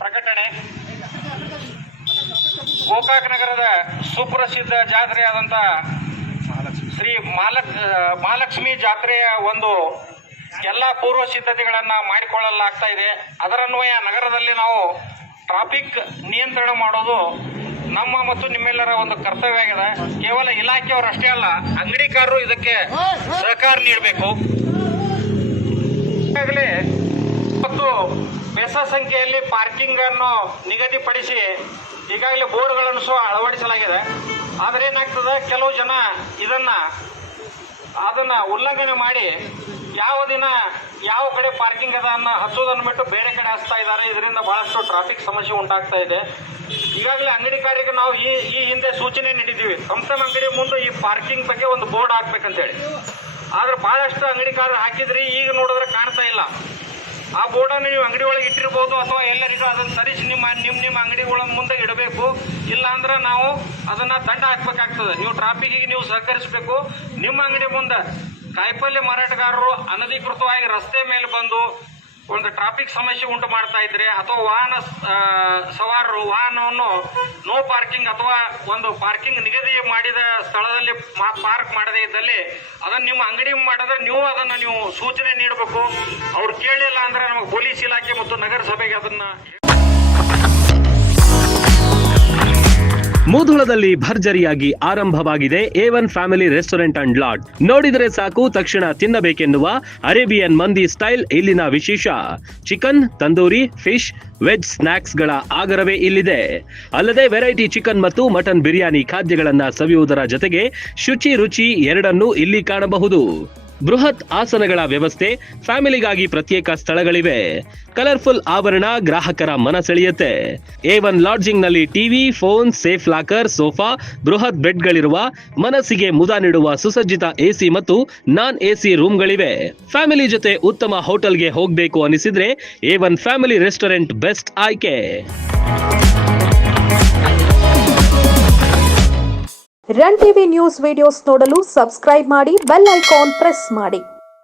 ಪ್ರಕಟಣೆ. ಗೋಕಾಕ್ ನಗರದ ಸುಪ್ರಸಿದ್ಧ ಜಾತ್ರೆಯಾದಂಥ ಶ್ರೀ ಮಹಾಲಕ್ಷ್ಮಿ ಜಾತ್ರೆಯ ಒಂದು ಎಲ್ಲ ಪೂರ್ವ ಸಿದ್ಧತೆಗಳನ್ನು ಮಾಡಿಕೊಳ್ಳಲಾಗ್ತಾ ಇದೆ. ಅದರನ್ವಯ ನಗರದಲ್ಲಿ ನಾವು ಟ್ರಾಫಿಕ್ ನಿಯಂತ್ರಣ ಮಾಡೋದು ನಮ್ಮ ಮತ್ತು ನಿಮ್ಮೆಲ್ಲರ ಒಂದು ಕರ್ತವ್ಯ ಆಗಿದೆ. ಕೇವಲ ಇಲಾಖೆಯವರಷ್ಟೇ ಅಲ್ಲ, ಅಂಗಡಿಕಾರರು ಇದಕ್ಕೆ ಸಹಕಾರ ನೀಡಬೇಕು. ಈಗಾಗಲೇ ಮತ್ತು ಬೆಸ ಸಂಖ್ಯೆಯಲ್ಲಿ ಪಾರ್ಕಿಂಗ್ ಅನ್ನು ನಿಗದಿಪಡಿಸಿ ಈಗಾಗಲೇ ಬೋರ್ಡ್ಗಳನ್ನು ಸಹ ಅಳವಡಿಸಲಾಗಿದೆ. ಆದರೆ ಏನಾಗ್ತದೆ, ಕೆಲವು ಜನ ಅದನ್ನ ಉಲ್ಲಂಘನೆ ಮಾಡಿ ಯಾವ ದಿನ ಯಾವ ಕಡೆ ಪಾರ್ಕಿಂಗ್ ಅದ ಅನ್ನೋ ಹಚ್ಚೋದನ್ನು ಬಿಟ್ಟು ಬೇರೆ ಕಡೆ ಹಚ್ತಾ ಇದ್ದಾರೆ. ಇದರಿಂದ ಬಹಳಷ್ಟು ಟ್ರಾಫಿಕ್ ಸಮಸ್ಯೆ ಉಂಟಾಗ್ತಾ ಇದೆ. ಈಗಾಗಲೇ ಅಂಗಡಿಕಾರರಿಗೆ ನಾವು ಈ ಹಿಂದೆ ಸೂಚನೆ ನೀಡಿದ್ದೀವಿ, ತಮ್ಮ ಅಂಗಡಿ ಮುಂದೆ ಈ ಪಾರ್ಕಿಂಗ್ ಬಗ್ಗೆ ಒಂದು ಬೋರ್ಡ್ ಹಾಕ್ಬೇಕಂತೇಳಿ. ಆದ್ರೆ ಬಹಳಷ್ಟು ಅಂಗಡಿಕಾರರು ಹಾಕಿದ್ರಿ, ಈಗ ನೋಡಿದ್ರೆ ಕಾಣ್ತಾ ಇಲ್ಲ. ಆ ಬೋರ್ಡನ್ನು ನೀವು ಅಂಗಡಿ ಒಳಗೆ ಇಟ್ಟಿರ್ಬೋದು ಅಥವಾ ಎಲ್ಲರಿಗೂ ಅದನ್ನು ತರಿಸಿ ನಿಮ್ಮ ಅಂಗಡಿಗಳ ಮುಂದೆ ಇಡಬೇಕು. ಇಲ್ಲ ಅಂದ್ರೆ ನಾವು ಅದನ್ನ ದಂಡ ಹಾಕ್ಬೇಕಾಗ್ತದೆ. ನೀವು ಟ್ರಾಫಿಕ್ಗೆ ನೀವು ಸಹಕರಿಸಬೇಕು. ನಿಮ್ಮ ಅಂಗಡಿ ಮುಂದೆ ಕಾಯಿಪಲ್ಯ ಮಾರಾಟಗಾರರು ಅನಧಿಕೃತವಾಗಿ ರಸ್ತೆ ಮೇಲೆ ಬಂದು ಒಂದು ಟ್ರಾಫಿಕ್ ಸಮಸ್ಯೆ ಉಂಟು ಮಾಡ್ತಾ ಇದ್ರೆ, ಅಥವಾ ವಾಹನ ಸವಾರರು ವಾಹನವನ್ನು ನೋ ಪಾರ್ಕಿಂಗ್ ಅಥವಾ ಒಂದು ಪಾರ್ಕಿಂಗ್ ನಿಗದಿ ಮಾಡಿದ ಸ್ಥಳದಲ್ಲಿ ಪಾರ್ಕ್ ಮಾಡದೇ ಇದ್ದಲ್ಲಿ ಅದನ್ನು ನಿಮ್ಮ ಅಂಗಡಿ ಮಾಡಿದ್ರೆ ನೀವು ಸೂಚನೆ ನೀಡಬೇಕು. ಅವ್ರು ಕೇಳಿಲ್ಲ ಅಂದ್ರೆ ನಮಗೆ ಪೊಲೀಸ್ ಇಲಾಖೆ ಮತ್ತು ನಗರಸಭೆಗೆ ಅದನ್ನ. ಮುಧೋಳದಲ್ಲಿ ಭರ್ಜರಿಯಾಗಿ ಆರಂಭವಾಗಿದೆ A1 family restaurant and lodge. ನೋಡಿದರೆ ಸಾಕು ತಕ್ಷಣ ತಿನ್ನಬೇಕೆನ್ನುವ ಅರೇಬಿಯನ್ ಮಂದಿ ಸ್ಟೈಲ್ ಇಲ್ಲಿನ ವಿಶೇಷ. ಚಿಕನ್, ತಂದೂರಿ, ಫಿಶ್, ವೆಜ್ ಸ್ನಾಕ್ಸ್ಗಳ ಆಗರವೇ ಇಲ್ಲಿದೆ. ಅಲ್ಲದೆ ವೆರೈಟಿ ಚಿಕನ್ ಮತ್ತು ಮಟನ್ ಬಿರಿಯಾನಿ ಖಾದ್ಯಗಳನ್ನ ಸವಿಯುವುದರ ಜೊತೆಗೆ ಶುಚಿ ರುಚಿ ಎರಡನ್ನೂ ಇಲ್ಲಿ ಕಾಣಬಹುದು. ಬೃಹತ್ ಆಸನಗಳ ವ್ಯವಸ್ಥೆ, ಫ್ಯಾಮಿಲಿಗಾಗಿ ಪ್ರತ್ಯೇಕ ಸ್ಥಳಗಳಿವೆ. ಕಲರ್ಫುಲ್ ಆವರಣ ಗ್ರಾಹಕರ ಮನ ಸೆಳೆಯುತ್ತೆ. A1 ಲಾಡ್ಜಿಂಗ್ ನಲ್ಲಿ TV, phone, safe locker, sofa, ಬೃಹತ್ ಬೆಡ್ಗಳಿರುವ, ಮನಸ್ಸಿಗೆ ಮುದ ನೀಡುವ ಸುಸಜ್ಜಿತ AC ಮತ್ತು ನಾನ್ AC ರೂಮ್ಗಳಿವೆ. ಫ್ಯಾಮಿಲಿ ಜೊತೆ ಉತ್ತಮ ಹೋಟೆಲ್ಗೆ ಹೋಗಬೇಕು ಅನಿಸಿದ್ರೆ A1 ಫ್ಯಾಮಿಲಿ ರೆಸ್ಟೋರೆಂಟ್ ಬೆಸ್ಟ್ ಆಯ್ಕೆ. ರನ್ ಟಿವಿ ನ್ಯೂಸ್ ವಿಡಿಯೋಸ್ ನೋಡಲು ಸಬ್ಸ್ಕ್ರೈಬ್ ಮಾಡಿ, ಬೆಲ್ ಐಕಾನ್ ಪ್ರೆಸ್ ಮಾಡಿ.